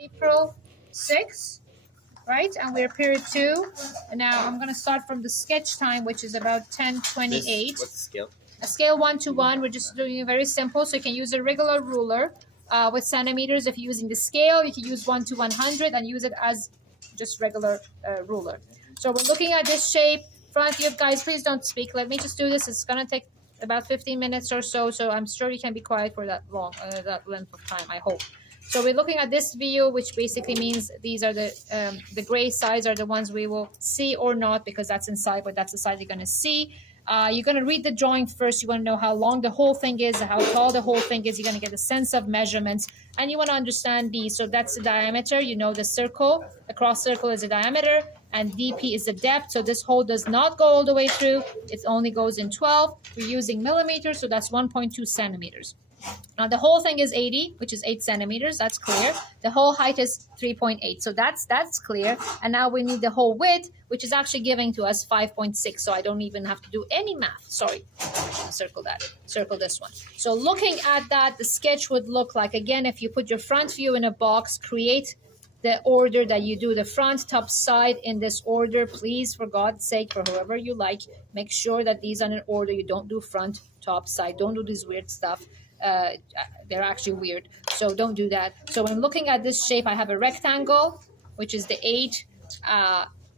April 6th, right? And we're period 2. And now I'm going to start from the sketch time, which is about 10:28. What's the scale? A scale 1 to 1. We're just doing it very simple. So you can use a regular ruler with centimeters. If you're using the scale, you can use 1 to 100 and use it as just regular ruler. So we're looking at this shape. Front view, guys, please don't speak. Let me just do this. It's going to take about 15 minutes or so. So I'm sure you can be quiet for that long, that length of time, I hope. So we're looking at this view, which basically means these are the gray sides are the ones we will see or not, because that's inside, but that's the side you're going to see. You're going to read the drawing first. You want to know how long the whole thing is, how tall the whole thing is. You're going to get a sense of measurements, and you want to understand these. So that's the diameter. You know the circle. The cross circle is the diameter, and dp is the depth. So this hole does not go all the way through. It only goes in 12. We're using millimeters, so that's 1.2 centimeters. The whole thing is 80, which is 8 centimeters. That's clear. The whole height is 3.8. So that's clear. And now we need the whole width, which is actually giving to us 5.6. So I don't even have to do any math. Sorry. Circle that. Circle this one. So looking at that, the sketch would look like, again, if you put your front view in a box, create the order that you do the front, top, side in this order. Please, for God's sake, for whoever you like, make sure that these are in order. You don't do front, top, side. Don't do this weird stuff. They're actually weird, so don't do that. So when looking at this shape, I have a rectangle, which is the 8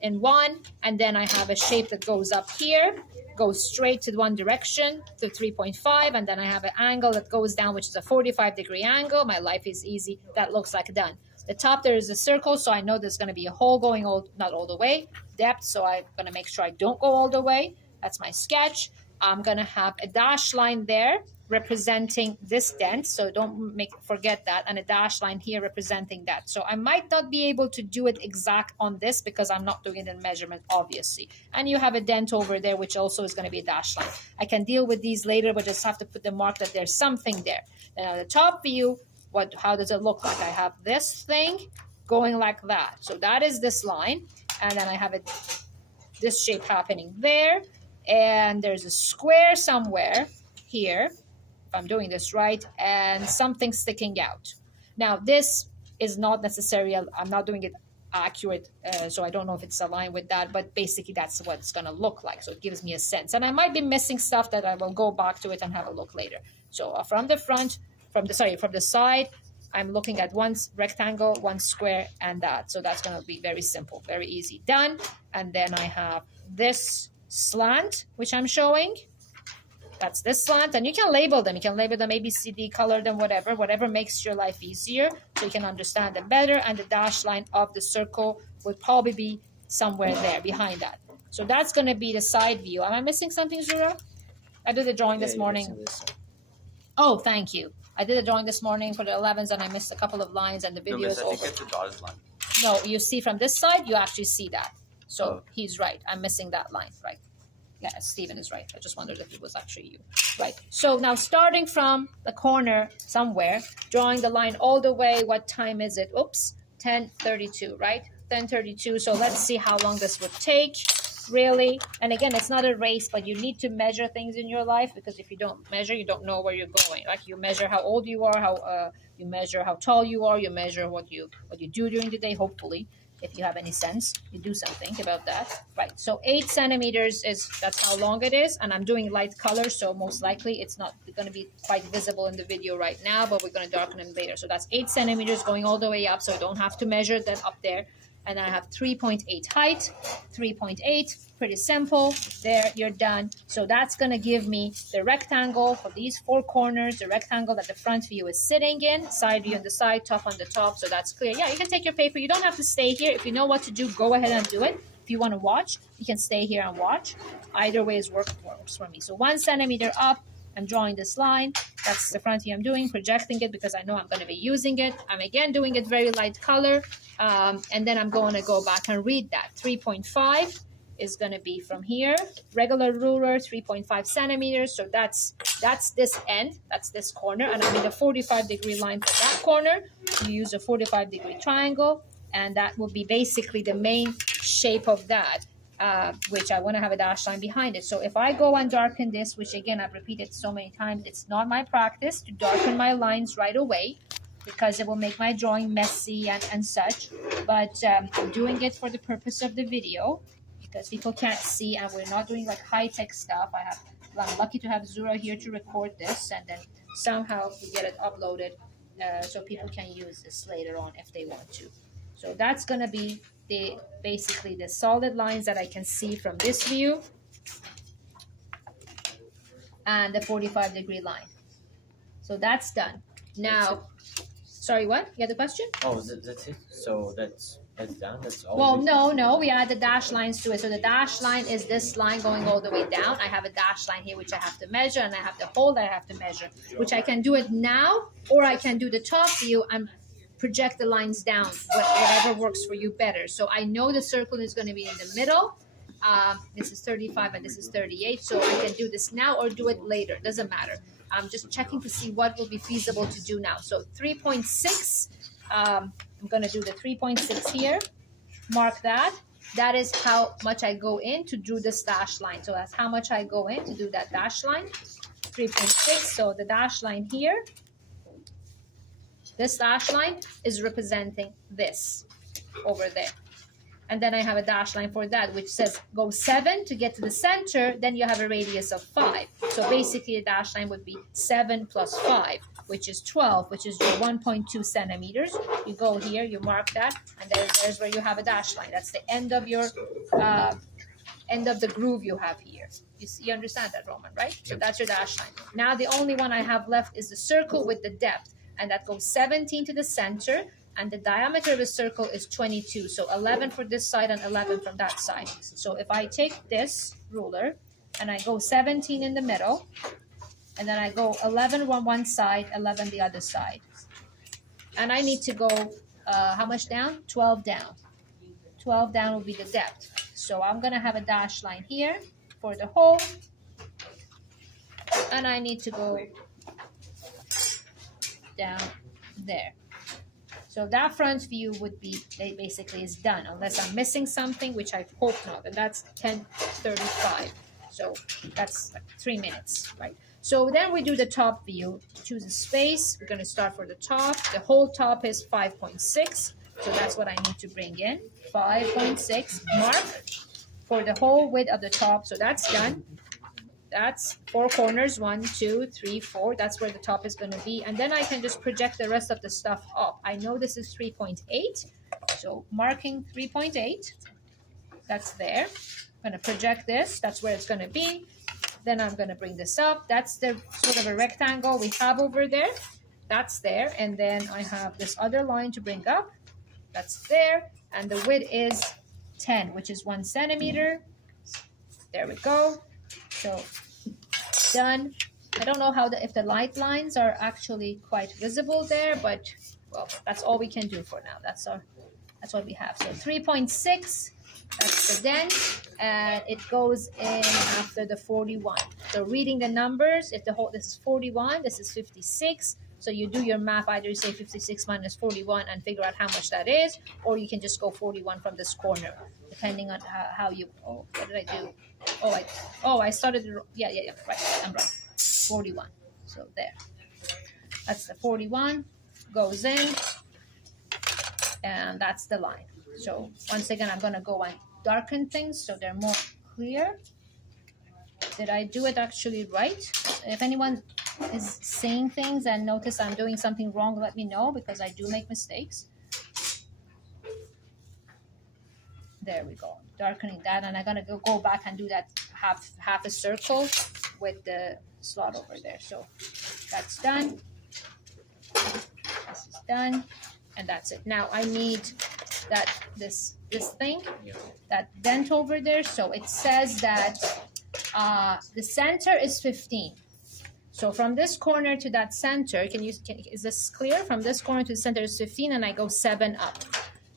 in 1, and then I have a shape that goes up here, goes straight to one direction to 3.5, and then I have an angle that goes down, which is a 45-degree angle. My life is easy. That looks like done. The top there is a circle, so I know there's going to be a hole going not all the way. Depth, so I'm going to make sure I don't go all the way. That's my sketch. I'm going to have a dash line there representing this dent, so don't forget that, and a dash line here representing that. So I might not be able to do it exact on this because I'm not doing it in measurement, obviously. And you have a dent over there, which also is going to be a dash line. I can deal with these later, but just have to put the mark that there's something there. Then on the top view, how does it look like? I have this thing going like that. So that is this line, and then I have this shape happening there, and there's a square somewhere here, I'm doing this right, and something sticking out. Now this is not necessarily, I'm not doing it accurate, so I don't know if it's aligned with that, but basically that's what it's going to look like. So it gives me a sense, and I might be missing stuff that I will go back to it and have a look later. So from the front, from the side, I'm looking at one rectangle, one square, and that. So that's going to be very simple, very easy, done. And then I have this slant, which I'm showing. That's this slant, and you can label them. You can label them ABCD, color them, whatever makes your life easier, so you can understand them better. And the dash line of the circle would probably be somewhere there behind that. So that's going to be the side view. Am I missing something, Zuhra? I did the drawing this morning. Oh, thank you. I did a drawing this morning for the 11s, and I missed a couple of lines, and the video is over. I think it's a dotted line. No, you see from this side, you actually see that. So he's right. I'm missing that line, right? Yeah, Stephen is right. I just wondered if it was actually you. Right. So now starting from the corner somewhere, drawing the line all the way. What time is it? Oops, 10:32, right? 10:32. So let's see how long this would take, really. And again, it's not a race, but you need to measure things in your life, because if you don't measure, you don't know where you're going. Like you measure how old you are, you measure how tall you are, you measure what you do during the day, hopefully. If you have any sense, you do something about that. Right, so 8 centimeters that's how long it is, and I'm doing light color, so most likely it's not going to be quite visible in the video right now, but we're going to darken them later. So that's 8 centimeters going all the way up, so I don't have to measure that up there. And I have 3.8 height, 3.8, pretty simple. There, you're done. So that's going to give me the rectangle for these 4 corners, the rectangle that the front view is sitting in, side view on the side, top on the top. So that's clear. Yeah, you can take your paper. You don't have to stay here. If you know what to do, go ahead and do it. If you want to watch, you can stay here and watch. Either way works for me. So 1 centimeter up. I'm drawing this line. That's the front view I'm doing, projecting it because I know I'm going to be using it. I'm again doing it very light color. And then I'm going to go back and read that. 3.5 is going to be from here. Regular ruler, 3.5 centimeters. So that's this end. That's this corner. And I'm in the 45-degree line for that corner. You use a 45-degree triangle. And that will be basically the main shape of that. Which I want to have a dash line behind it. So if I go and darken this, which again I've repeated so many times, it's not my practice to darken my lines right away. because it will make my drawing messy and such. But I'm doing it for the purpose of the video because people can't see, and we're not doing like high-tech stuff. I'm lucky to have Zuhra here to record this, and then somehow we get it uploaded so people can use this later on if they want to. So that's gonna be basically the solid lines that I can see from this view, and the 45-degree line. So that's done. Now, sorry, what? You had a question? Oh, that's it? So that's done? That's all? Well, no, we add the dash lines to it. So the dash line is this line going all the way down. I have a dash line here, which I have to measure, and I have the hole that I have to measure, which I can do it now, or I can do the top view and project the lines down, whatever works for you better. So I know the circle is going to be in the middle. This is 35 and this is 38. So I can do this now or do it later. Doesn't matter. I'm just checking to see what will be feasible to do now. So 3.6, I'm going to do the 3.6 here. Mark that. That is how much I go in to do this dash line. So that's how much I go in to do that dash line. 3.6. So the dash line here, this dash line is representing this over there. And then I have a dash line for that, which says go 7 to get to the center. Then you have a radius of 5. So basically, a dash line would be 7 plus 5, which is 12, which is your 1.2 centimeters. You go here, you mark that, and there's where you have a dash line. That's the end of your end of the groove you have here. You understand that, Roman, right? So that's your dash line. Now the only one I have left is the circle with the depth, and that goes 17 to the center. And the diameter of a circle is 22. So 11 for this side and 11 from that side. So if I take this ruler and I go 17 in the middle, and then I go 11 on one side, 11 the other side. And I need to go, how much down? 12 down. 12 down will be the depth. So I'm going to have a dash line here for the hole. And I need to go down there. So that front view would be, basically is done, unless I'm missing something, which I hope not, and that's 10:35. So that's like 3 minutes, right? So then we do the top view, choose a space. We're gonna start for the top. The whole top is 5.6, so that's what I need to bring in, 5.6, mark for the whole width of the top, so that's done. That's 4 corners, 1, 2, 3, 4. That's where the top is going to be. And then I can just project the rest of the stuff up. I know this is 3.8. So marking 3.8. That's there. I'm going to project this. That's where it's going to be. Then I'm going to bring this up. That's the sort of a rectangle we have over there. That's there. And then I have this other line to bring up. That's there. And the width is 10, which is 1 centimeter. There we go. So done. I don't know how if the light lines are actually quite visible there, but well, that's all we can do for now. That's what we have. So 3.6, that's the dent, and it goes in after the 41. So reading the numbers, if this is 41, this is 56. So you do your math, either you say 56 minus 41 and figure out how much that is, or you can just go 41 from this corner, depending on how you, oh, what did I do? I started, yeah, right, I'm wrong. 41, so there. That's the 41, goes in, and that's the line. So once again, I'm gonna go and darken things so they're more clear. Did I do it actually right? If anyone is saying things and notice I'm doing something wrong, let me know, because I do make mistakes. There we go, darkening that, and I'm gonna go back and do that half a circle with the slot over there. So that's done. This is done, and that's it. Now I need that this thing, that dent over there. So it says that the center is 15. So from this corner to that center, is this clear? From this corner to the center is 15, and I go 7 up.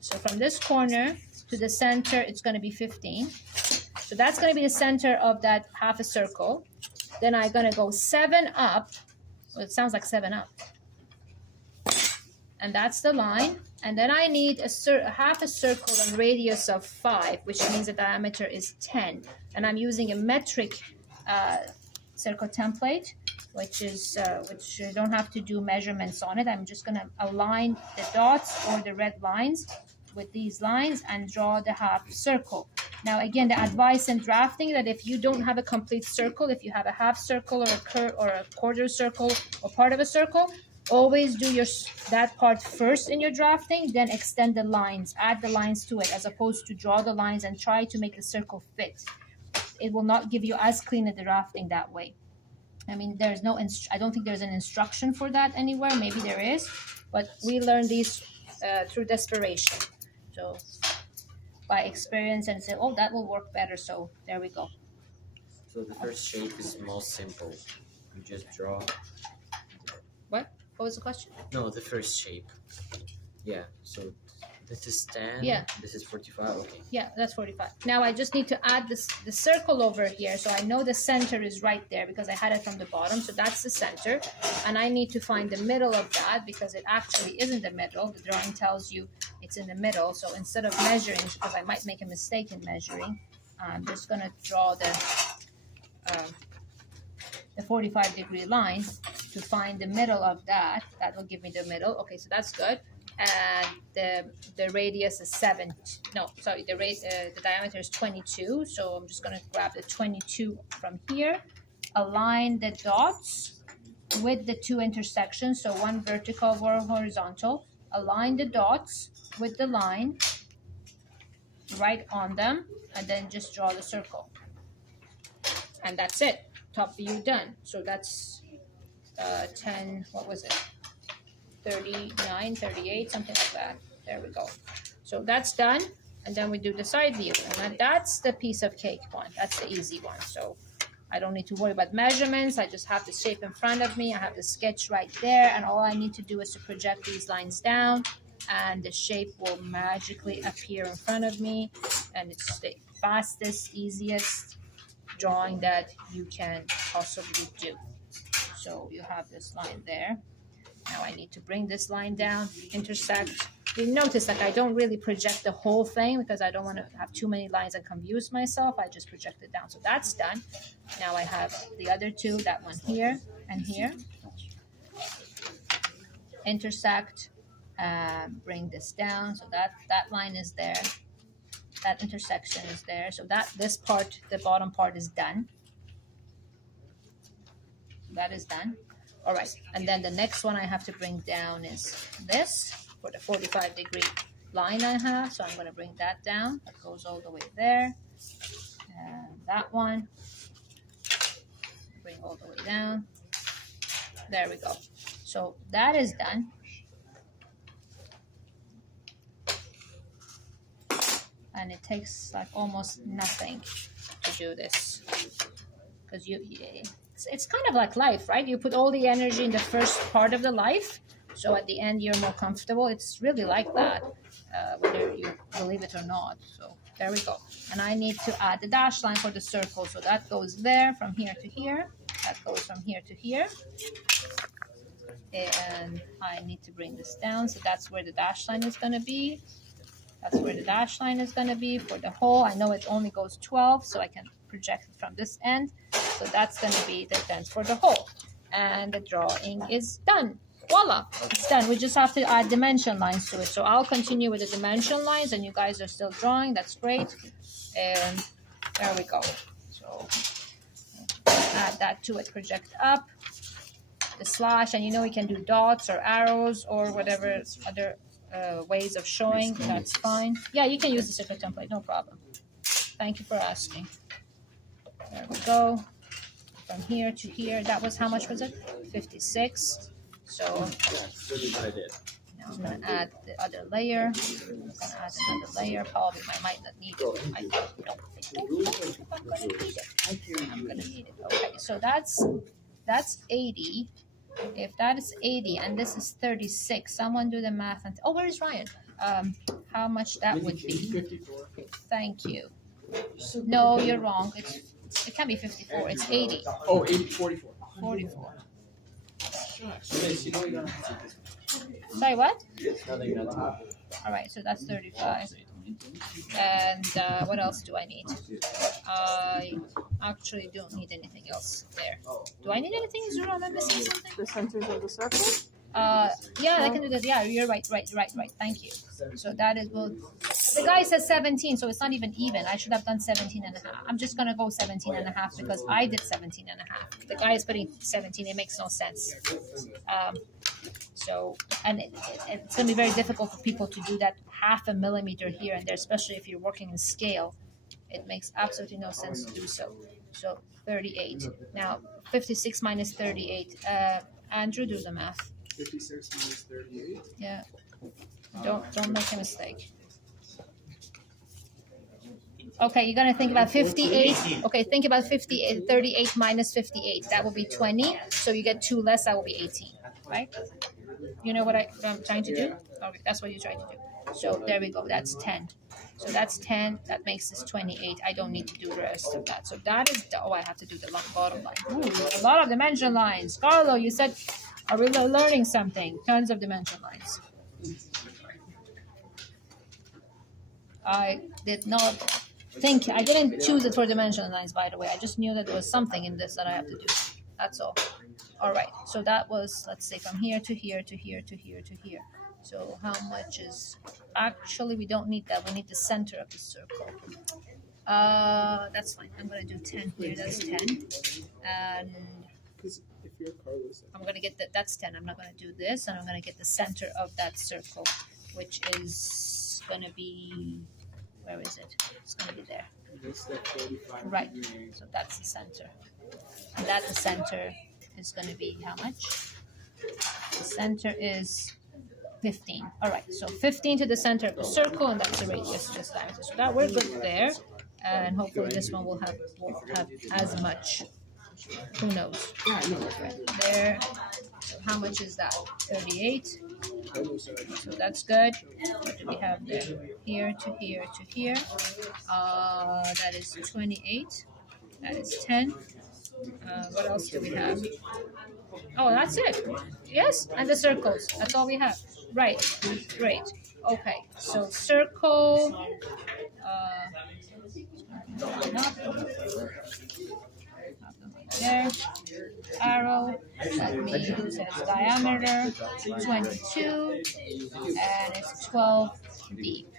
So from this corner to the center, it's going to be 15. So that's going to be the center of that half a circle. Then I'm going to go 7 up. Well, it sounds like 7 up. And that's the line. And then I need a half a circle and radius of 5, which means the diameter is 10. And I'm using a metric circle template. which you don't have to do measurements on it. I'm just going to align the dots or the red lines with these lines and draw the half circle. Now again, the advice in drafting that if you don't have a complete circle, if you have a half circle or a curve or a quarter circle or part of a circle, always do that part first in your drafting, then extend the lines, add the lines to it, as opposed to draw the lines and try to make the circle fit. It will not give you as clean a drafting that way. I mean, there's no, I don't think there's an instruction for that anywhere. Maybe there is, but we learn these through desperation. So by experience and say, oh, that will work better. So there we go. So the first shape is most simple. You just draw. What? What was the question? No, the first shape. Yeah. So this is 10. Yeah. This is 45. Okay. Yeah, that's 45. Now I just need to add the circle over here. So I know the center is right there because I had it from the bottom. So that's the center. And I need to find the middle of that because it actually isn't the middle. The drawing tells you it's in the middle. So instead of measuring, because I might make a mistake in measuring, I'm just going to draw the 45-degree line to find the middle of that. That will give me the middle. Okay, so that's good. And the radius is 7. No, sorry, the diameter is 22. So I'm just going to grab the 22 from here, align the dots with the two intersections. So one vertical, one horizontal. Align the dots with the line right on them, and then just draw the circle. And that's it. Top view done. So that's 10. What was it? 39, 38, something like that. There we go. So that's done, and then we do the side view, and that's the piece of cake one. That's the easy one. So I don't need to worry about measurements. I just have the shape in front of me. I have the sketch right there, and all I need to do is to project these lines down, and the shape will magically appear in front of me, and it's the fastest, easiest drawing that you can possibly do. So you have this line there. Now I need to bring this line down, intersect. You notice that I don't really project the whole thing because I don't want to have too many lines and confuse myself. I just project it down. So that's done. Now I have the other two, that one here and here. Intersect, bring this down. So that line is there. That intersection is there. So this part, the bottom part, is done. That is done. All right, and then the next one I have to bring down is this for the 45-degree line I have. So I'm going to bring that down. That goes all the way there. And that one, bring all the way down. There we go. So that is done. And it takes like almost nothing to do this because it's kind of like life, right? You put all the energy in the first part of the life, so at the end you're more comfortable. It's really like that, whether you believe it or not. So there we go. And I need to add the dash line for the circle. So that goes there from here to here. That goes from here to here. And I need to bring this down. So that's where the dash line is going to be. That's where the dash line is going to be for the whole. I know it only goes 12, so I can project it from this end. So that's going to be the length for the whole. And the drawing is done. Voila, it's done. We just have to add dimension lines to it. So I'll continue with the dimension lines, and you guys are still drawing. That's great. And there we go. So add that to it. Project up. The slash, and you know we can do dots or arrows or whatever other ways of showing. That's fine. Yeah, you can use the circle template, no problem. Thank you for asking. There we go. From here to here, that was, how much was it? 56. So now I'm going to add the other layer. I'm going to add another layer. Probably I might not need it. I don't think I'm going to need it. I'm going to need it. Okay, so that's 80. If that is 80 and this is 36, someone do the math. And oh, where is Ryan? How much that would be? 54. Thank you. No, you're wrong. It can't be 54. It's 80. Oh, 80, 44. 44. Sorry, Sorry, what? Nothing. All right, so that's 35. And what else do I need? I actually don't need anything else there. Do I need anything, Zuhra? Am I missing something? The centers of the circle? Yeah, I can do that. Yeah, you're right. Thank you. So that is well. The guy says 17, so it's not even. I should have done 17 and a half. I'm just gonna go 17 and a half because I did 17 and a half. The guy is putting 17. It makes no sense. So, and it's gonna be very difficult for people to do that half a millimeter here and there, especially if you're working in scale. It makes absolutely no sense to do so. So 38. Now 56 minus 38. Andrew, do the math. 56 minus 38. Yeah. Don't make a mistake. Okay, you're gonna think about 58. Okay, think about 58. 38 minus 58. That will be 20. So you get 2 less. That will be 18. Right? You know what I'm trying to do? Okay, that's what you're trying to do. So there we go. That's 10. So that's 10. That makes this 28. I don't need to do the rest of that. So that is I have to do the bottom line. Ooh, a lot of dimension lines. Carlo, you said, are we learning something? Tons of dimension lines. I did not think. I didn't choose it for dimension lines, by the way. I just knew that there was something in this that I have to do. That's all. All right. So that was, let's say, from here to here to here to here to here. So how much is, actually we don't need that, we need the center of the circle. That's fine, I'm going to do 10 here, that's 10. And I'm going to get that's 10, I'm not going to do this, and I'm going to get the center of that circle, which is going to be, where is it? It's going to be there. Right, so that's the center. And that the center is going to be how much? The center is 15. All right, so 15 to the center of the circle, and that's the radius just like this. So that we're good there, and hopefully this one will have as much. Who knows? Right there. So how much is that? 38. So that's good. What do we have there? Here to here to here. That is 28. That is 10. What else do we have? Oh, that's it. Yes, and the circles. That's all we have. Right. Great. Okay. So circle. There. Arrow. That means it's diameter 22, and it's 12 deep.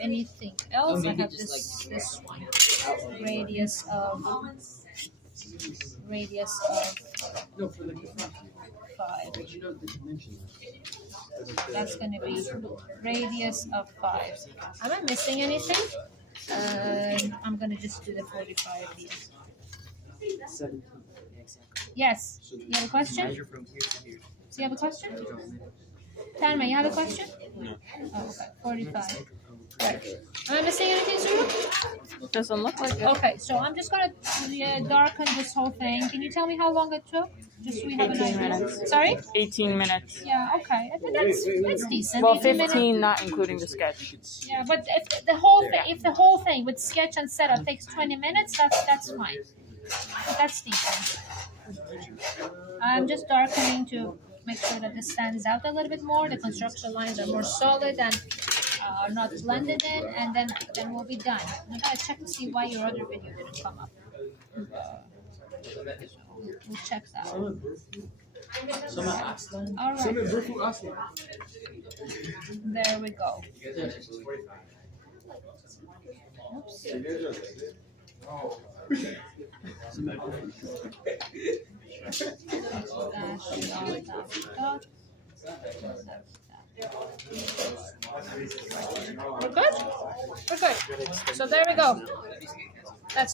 Anything else? I have this one. Radius of 5. That's going to be radius of 5. Am I missing anything? I'm going to just do the 45 here. 17. Yes. You have a question? Do you have a question? Tanma, you have a question? No. Oh, okay. 45. Right. Am I missing anything, Zuhra? Doesn't look like it. Okay, so I'm just going to darken this whole thing. Can you tell me how long it took? Just so we have an 18 idea. minutes. Sorry? 18 minutes. Yeah, okay. I think that's decent. Well, 18 minutes. 15, not including the sketch. Yeah, but if the whole thing with sketch and setup takes 20 minutes, that's fine. But that's decent. I'm just darkening to make sure that this stands out a little bit more. The construction lines are more solid and are not blended in, and then we'll be done. I gotta check to see why your other video didn't come up. We'll check that. All right. There we go. Oops. We're good? We're good. So there we go.